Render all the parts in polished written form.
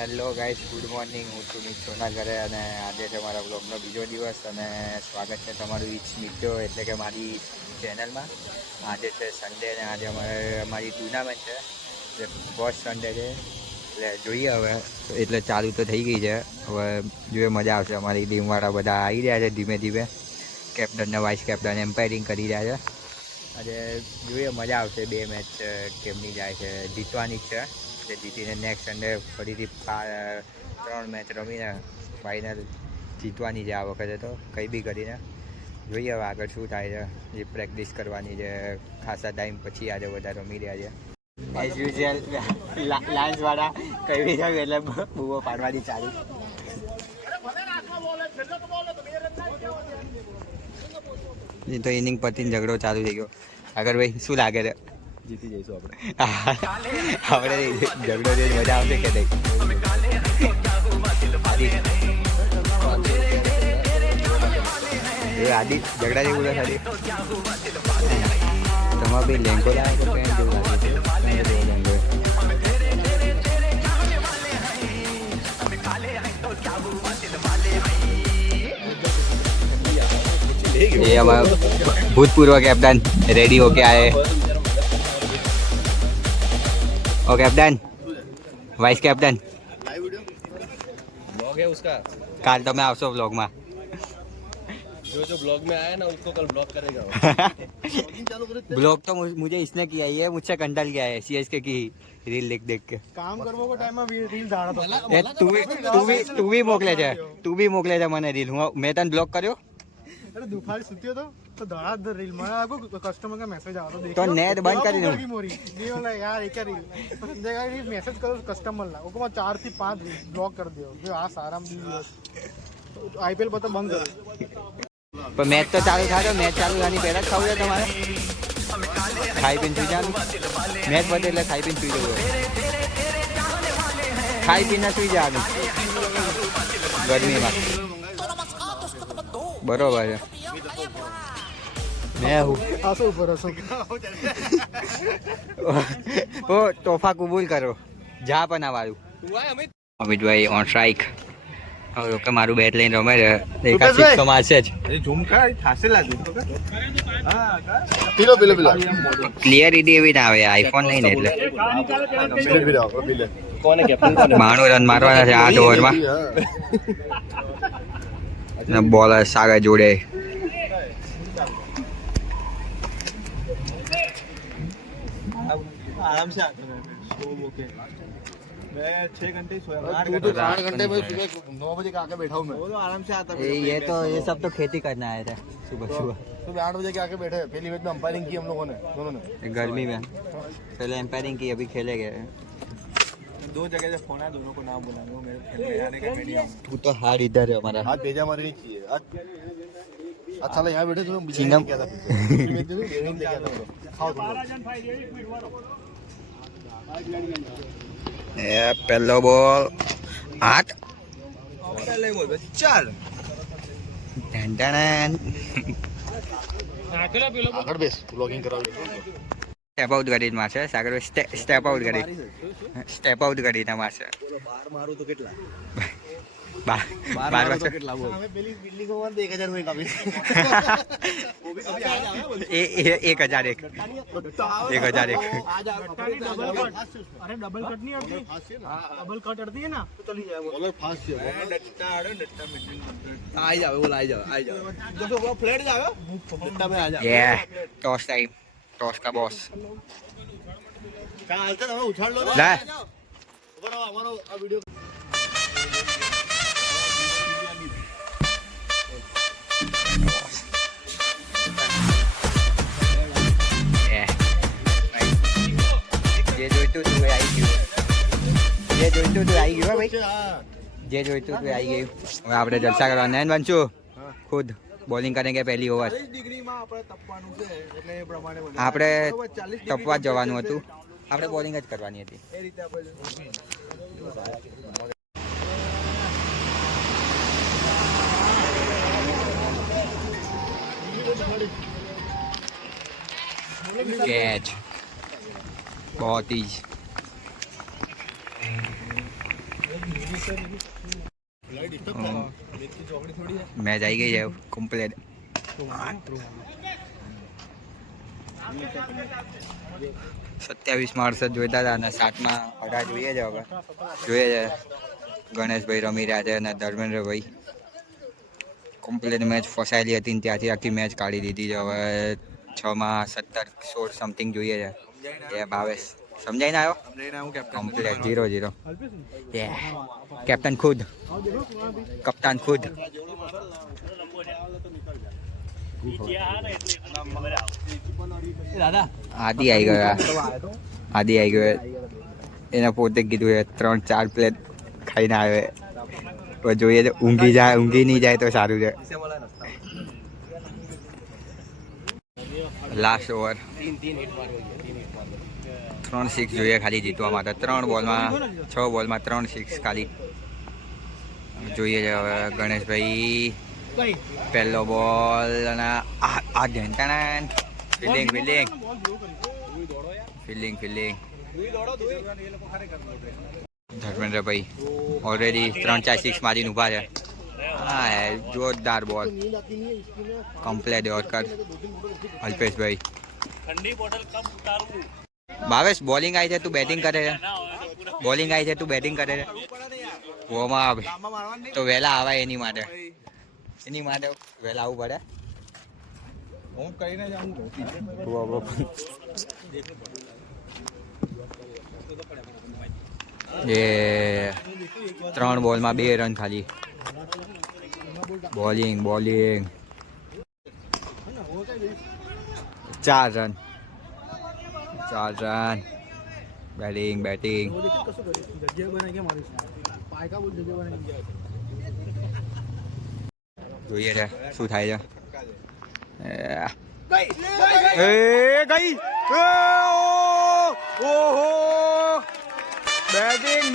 Hello guys, good morning. હું છું મિત સોના ઘરે અને આજે છે મારા બ્લોગનો બીજો દિવસ અને સ્વાગત છે તમારું ઈચ્છ મિત્રો એટલે કે મારી ચેનલમાં. આજે છે સન્ડે અને આજે અમારી ટુર્નામેન્ટ છે જે ફર્સ્ટ સન્ડે છે એટલે જોઈએ હવે. એટલે ચાલુ તો થઈ ગઈ છે, હવે જોઈએ મજા આવશે. અમારી ટીમવાળા બધા આવી રહ્યા છે ધીમે ધીમે. કેપ્ટન ને વાઇસ કેપ્ટન એમ્પાયરિંગ કરી રહ્યા છે. આજે જોઈએ મજા આવશે. 2 મેચ કેમની જાય છે, જીતવાની જ છે. જીતીને નેક્સ્ટ સન્ડે ફરીથી 3 મેચ રમીને ફાઇનલ જીતવાની છે આ વખતે. તો કંઈ બી કરીને જોઈએ હવે આગળ શું થાય છે. જે પ્રેક્ટિસ કરવાની છે ખાસા ટાઈમ પછી આજે બધા રમી રહ્યા છે. એઝ યુઝ્યુઅલ લાન્સવાળા કંઈ બી થયું એટલે બૂવો પાડવાની ચાલુ. તો ઇનિંગ પતીને ઝઘડો ચાલુ થઈ ગયો. આગળ ભાઈ શું લાગે છે? જીતી જઈશું આપણે. આપણે ઝઘડો જોઈને મજા આવશે કે નહીં? એ આદિ ઝઘડા જેવું બોલે સાડી. તમારે ભાઈ લેંગો લાવે તો પેન્ટ જેવું લાગે છે. ये हमारा भूतपूर्व कैप्टन रेडी होके आए. और कैप्टन वाइस कैप्टन ब्लॉग है उसका. काल तो मैं आवशो ब्लॉग में. जो ब्लॉग में आया ना उसको कल ब्लॉक करेगा. ब्लॉग तो मुझे इसने किया ही है, मुझसे कंटल किया है सीएसके की रील देख के. काम करवा को टाइम में रील धाड़ा तो तू भी मोकले છે મને રીલ. મેં તને બ્લોક કર્યો अरे दुपारी सुत्यो तो धड़ाधड़ रील मैं आपको कस्टमर का मैसेज आया तो नेट बंद कर दो. मोरी नहीं वाला यार एक रील संजय का रील मैसेज करो कस्टमर ला वो 4 से 5 रील ब्लॉक कर दियो जो आ सारा आईपीएल पर तो बंद कर. પણ મેચ તો ચાલુ થાય. મેચ ચાલુ થવાની પહેલા જ ખાવું છે તમારે. ખાઈ પીને સુઈ જવાનું. મેચ પતે એટલે ખાઈ પીને સુઈ જવું. ખાઈ પીને સુઈ જવાનું ગરમીમાં. બરોબર છે. मैं हूँ आसो ऊपर आसो ओ तोहफा कबूल करो જા પણ વાળું અમિતભાઈ ઓન સ્ટ્રાઇક. હવે કે મારું બેટ લઈને રમે છે. એકા સિક્સો મારશે જ. ઝુમકા થાસે લાગે. પીલો ક્લિયરિટી એવી ના આવે આઈફોન નહીં ને એટલે. કોને કેપ્ટન કોને 92 રન મારવાના છે 8 ઓવરમાં. બોલર સાગર જોડે आराम से आते हैं. ओके मैं 6 घंटे ही सोया. 8 तो 8 घंटे में सुबह 9 बजे आके बैठा हूँ मैं. वो तो आराम से आता है. ये सब तो खेती करना आए थे सुबह सुबह 8 बजे के आके बैठे. पहली मैच में अंपायरिंग की हम लोगों ने दोनों ने. गर्मी में पहले एम्पायरिंग की, अभी खेले गए. 2 जगह से फोन आया, दोनों को नाम बुलाना. वो मेरे खेलने आने का मैं नहीं आऊँ. तू तो हार इधर है हमारा. हाथ भेजा हमारे नहीं चाहिए. अच्छा यहाँ बैठे तो चिंगम क्या था खाओ तुम. पहलो बॉल 8 पहले बोल 4. આગળ બેસ વ્લોગિંગ કરાવી. સ્ટેપ આઉટ કરીને મારશે સાગર. સ્ટેપ આઉટ કરીને મારશે. 12 મારું તો કેટલા? 12 વર્ષ કેટલા બોલ? હવે પેલી બિલ્ડિંગ માં 1000 में काफी वो भी अभी आ जाओ. 1001 1001 अरे डबल कट नहीं आती. डबल कट आती है ना तो चली जाए वो. बॉलर फास्ट है. डट्टा आड़ो डट्टा मिशन. आ जाओ बोल आ जाओ जैसे वो फ्लैट जाओ डट्टा में आ जाओ. ये टॉस टाइम. टॉस का बॉस कहां हालते ना उछाल लो ला. ऊपर आओ हमारा आ वीडियो. જે જોઈતું તું આવી ગયું. જે જોઈતું તું આવી ગયું ભાઈ. જે જોઈતું તું આવી ગયું. હવે આપણે જલસા કરવા નયન બનશું. ખુદ બોલિંગ કરેંગે પહેલી ઓવર. 40 ડિગ્રીમાં આપણે તપવાનું છે એટલે એ પ્રમાણે આપણે તપવા જ જવાનું હતું. આપણે બોલિંગ જ કરવાની હતી. એ રીતે આપણે कैच बहुत ही મેચ આવી ગઈ છે કમ્પ્લીટ. 27 માણસો જોઈતા હતા અને 7માં અઢા જોઈએ છે. હવે જોઈએ છે ગણેશભાઈ રમી રહ્યા છે અને ધર્મેન્દ્રભાઈ કમ્પ્લીટ મેચ ફસાયેલી હતી ને ત્યાંથી આખી મેચ કાઢી દીધી છે. હવે 6માં 17, 16 સમથિંગ જોઈએ છે. એ ભાવેશ સમજાઈને આવ્યો કમ્પ્લીટ 0-0. કેપ્ટન ખુદ, કપ્તાન ખુદ. આદિ આવી ગયો, આદિ આવી ગયો. એને પોતે કીધું છે 3-4 પ્લેટ ખાઈને આવે. તો જોઈએ તો ઊંઘી નહીં જાય તો સારું છે. લાસ્ટ ઓવર 3 6 જોઈએ ખાલી જીતવા માટે. 6 બોલમાં 3 6 ખાલી જોઈએ છે. હવે ગણેશભાઈ પહેલો બોલ અને આ ઘંટાણા ફિલ્ડિંગ ધર્મેન્દ્રભાઈ ઓલરેડી 3-4 6 મારીને ઊભા છે. હા જોરદાર બોલ કમ્પ્લેટ યોર્કર અલ્પેશભાઈ. ભાવેશ બોલિંગ આવી છે તું બેટિંગ કરે છે? બોલિંગ આવી છે તું બેટિંગ કરે છે? ઓમાં તો વહેલા આવાય એની માટે વહેલા આવવું પડે. હું કહીને જાઉં એ 3 બોલમાં 2 રન ખાલી. Bowling 4 run. બેટિંગ જોઈએ છે શું થાય છે. ગઈ ઓહો બેટિંગ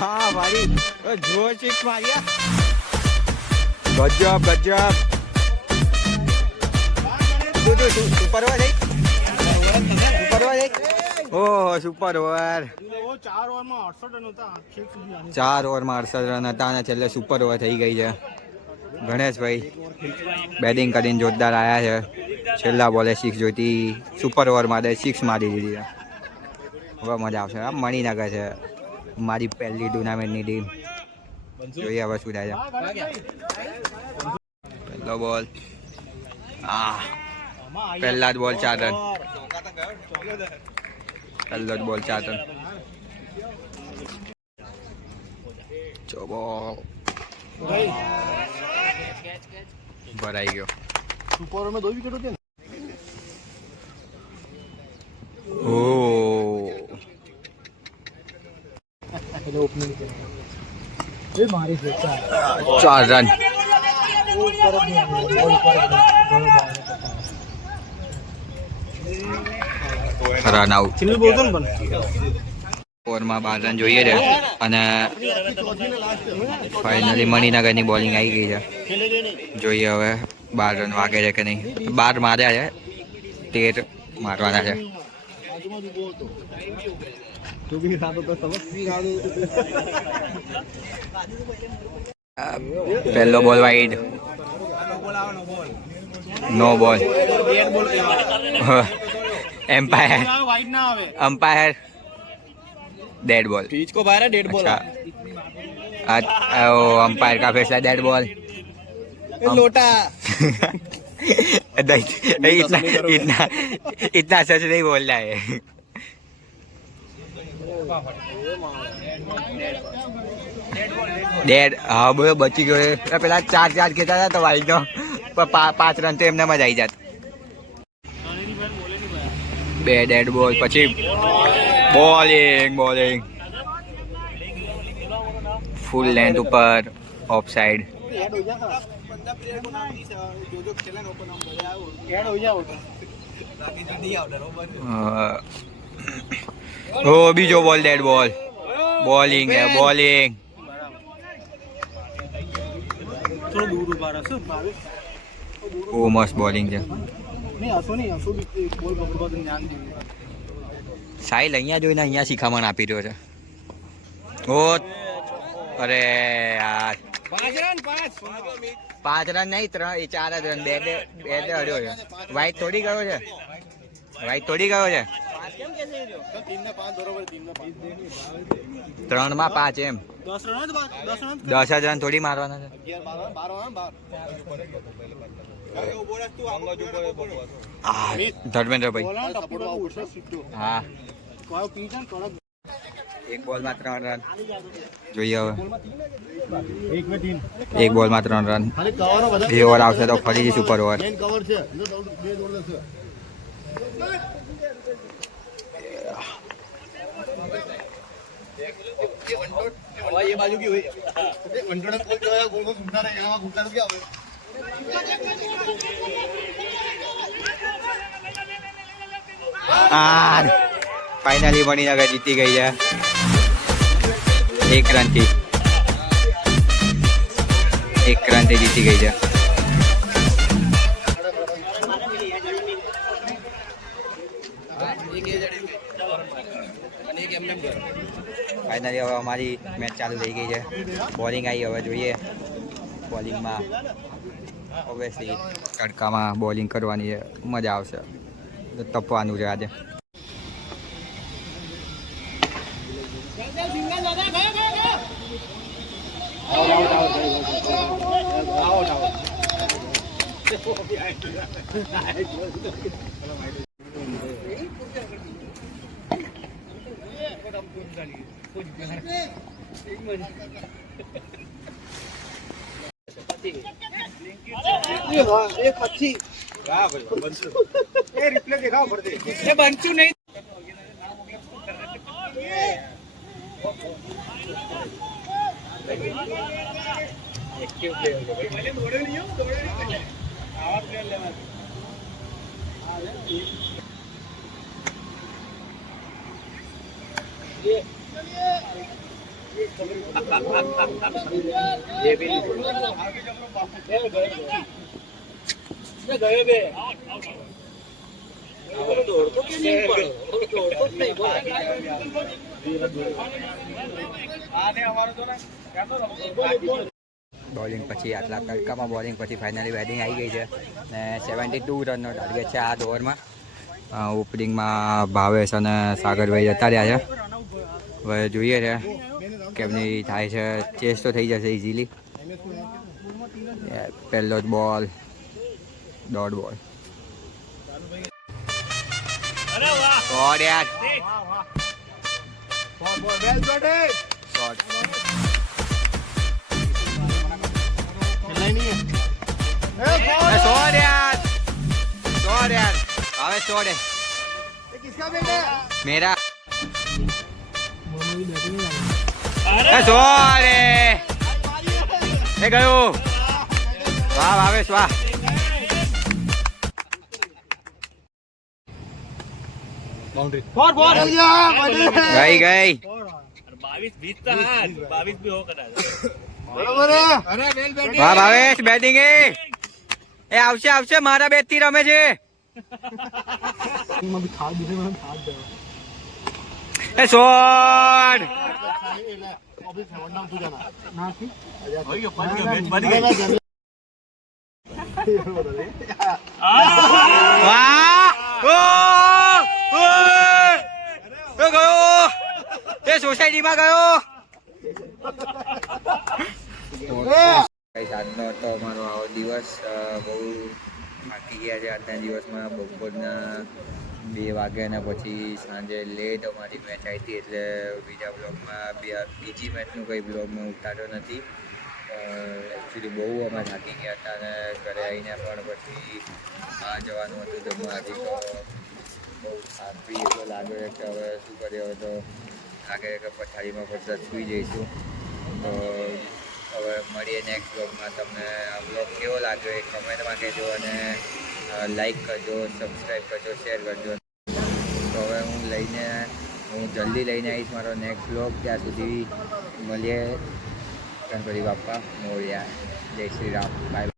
વાહ મારી જોર સિક્સ માર્યા. ગજબ સુપર ઓવર ઓહો સુપર ઓવર. 4 ઓવરમાં 68 રન હતા અને છેલ્લે સુપર ઓવર થઈ ગઈ છે. ગણેશભાઈ બેટિંગ કરીને જોરદાર આવ્યા છે. છેલ્લા બોલે 6 જોઈતી, સુપર ઓવર માટે 6 મારી દીધી. હવે મજા આવશે. આ મણિનગર છે મારી પહેલી ટુર્નામેન્ટની ટીમ. જોઈએ હવે શું થાય છે. પહેલો બોલ પહેલા જ બોલ 4 રન. પહેલો જ બોલ 4 રન. ચોબો ભરાઈ ગયો. સુપર में 2 विकेट होते हैं. ओपनिंग ये मारी से 4 रन. Run out. चिल्ली बोलते बन ઓવરમાં 12 રન જોઈએ છે અને ફાઇનલી મણિનગરની બોલિંગ આવી ગઈ છે. જોઈએ હવે 12 રન વાગે છે કે નહીં. 12 માર્યા છે, 13 મારવાના છે. પહેલો બોલ વાઈડ. નો બોલ. Empire dead ball. पिच को बाहर है, डेड बॉल. अच्छा अंपायर का फैसला डेड बॉल. लोटा इतना सच नहीं बोल रहा है. डेड हाँ बोलो बची गयो. પેલા 4 ખેતા હતા તો વાઈડ નો 5 રન તો એમને જ આવી જાત. 2 ડેડ બોલ પછી બોલિંગ ફૂલ લેન્થ ઉપર ઓફ સાइड. ઓ બીજો બોલ ડેડ બોલ. બોલિંગ હે બોલિંગ. ઓ મસ્ત બોલિંગ છે. સાહિલ અહીંયા જોઈને અહીંયા શિખામણ આપી રહ્યો છે. ઓ અરે યાર 5 રન 5 રન નહીં 4 જ રન બે હર્યો છે. વાઇટ થોડી ગયો છે. 3 માં 5 એમ 10 જ રન થોડી મારવાના છે. ધર્મેન્દ્રભાઈ હા 1 બોલમાં 3 રન જોઈએ હવે. 1 બોલમાં 3 રન 2 ઓવર આવશે તો ફરીથી સુપર ઓવર. ये बाजू की हुई 100 को जो है गोल को घूमता रहे यहां घूमता तो क्या होगा ફાઇનલી મણિનગર જીતી ગઈ છે 1 રનથી. 1 રનથી જીતી ગઈ છે. ફાઇનલી હવે અમારી મેચ ચાલુ થઈ ગઈ છે. બોલિંગ આવી હવે જોઈએ. બોલિંગમાં ઓબ્વિયસલી તડકામાં બોલિંગ કરવાની છે, મજા આવશે. તપવાનું છે આજે. एक अच्छी ये रिप्ले दिखाओ फर्दे ये बंचू नहीं एक्टिव प्लेयर पहले दौड़े नहीं हो दौड़े नहीं आवाज कर लेना ये भी गए बे दौड़ तो क्यों नहीं पड़ो दौड़ तो नहीं आने हमारा तो ना क्या तो બોલિંગ પછી આટલા તડકામાં બોલિંગ પછી ફાઇનલી બેટિંગ આવી ગઈ છે ને 72 રનનો ટાર્ગેટ છે આ ઓવરમાં. ઓપનિંગમાં ભાવેશ અને સાગરભાઈ જતા રહ્યા છે. હવે જોઈએ છે કેમની થાય છે. ચેસ તો થઈ જશે ઇઝીલી. પહેલો જ બોલ ડોટ બોલ. શોટ યાર શોટ. शॉट यार હવે शॉट है किसका बैट है मेरा शॉट है એ ગયો. વાહ ભાવેશ વાહ. बाउंड्री ગઈ ગઈ 22-20 था 22 भी होकर बराबर है अरे वेल बैट વાહ ભાવેશ. બેટિંગ એ આવશે આવશે મારા બેટ થી રમે છે. में भी खाद दूसरे में खाद दे એ શોટ अभी सेवन डाउन हो जाना ना की વાહ. ઓ ગયો. એ સોસાયટીમાં ગયો. આજનો હતો અમારો આવો દિવસ. બહુ થાકી ગયા છે આજના દિવસમાં. બપોરના 2 વાગ્યાના પછી સાંજે લેટ અમારી મેચ આવી હતી એટલે બીજા બ્લોગમાં બીજી મેચનું કંઈ બ્લોગ મેં ઉતાર્યો નથી. એકચ્યુઅલી બહુ અમે થાકી ગયા હતા અને ઘરે આવીને પણ પછી બહાર જવાનું હતું જમવા. હજી તો બહુ થાકી એટલો લાગે છે કે હવે શું કરીએ. હવે તો લાગે કે પથારીમાં પછી સૂઈ જઈશું. તો હવે મળીએ નેક્સ્ટ બ્લોગમાં. તમને આ બ્લોગ કેવો લાગ્યો એ કમેન્ટમાં કહેજો અને લાઈક કરજો, સબસ્ક્રાઈબ કરજો, શેર કરજો. તો હવે હું જલ્દી લઈને આવીશ મારો નેક્સ્ટ બ્લોગ. ત્યાં સુધી મળીએ. ગણપતિ બાપ્પા મોરયા. જય શ્રી રામ. બાય.